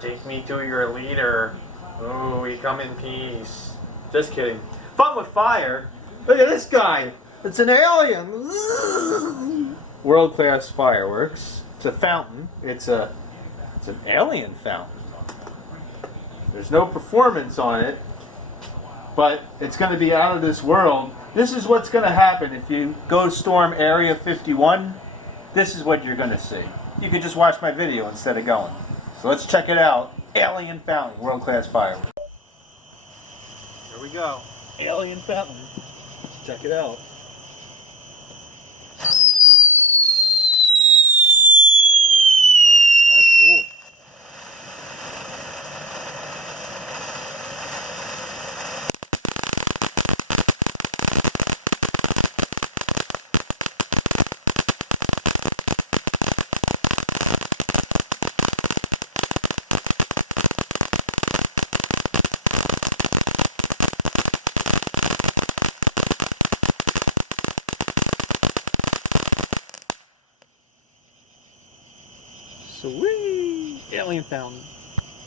Take me to your leader. Oh, we come in peace. Just kidding. Fun with fire. Look at this guy. It's an alien. World-class fireworks. It's a fountain. It's an alien fountain. There's no performance on it, but it's going to be out of this world. This is what's going to happen if you go storm Area 51. This is what you're going to see. You could just watch my video instead of going. So let's check it out. Alien fountain, world-class fireworks. Here we go. Alien fountain. Check it out. That's cool. Sweet! Alien fountain.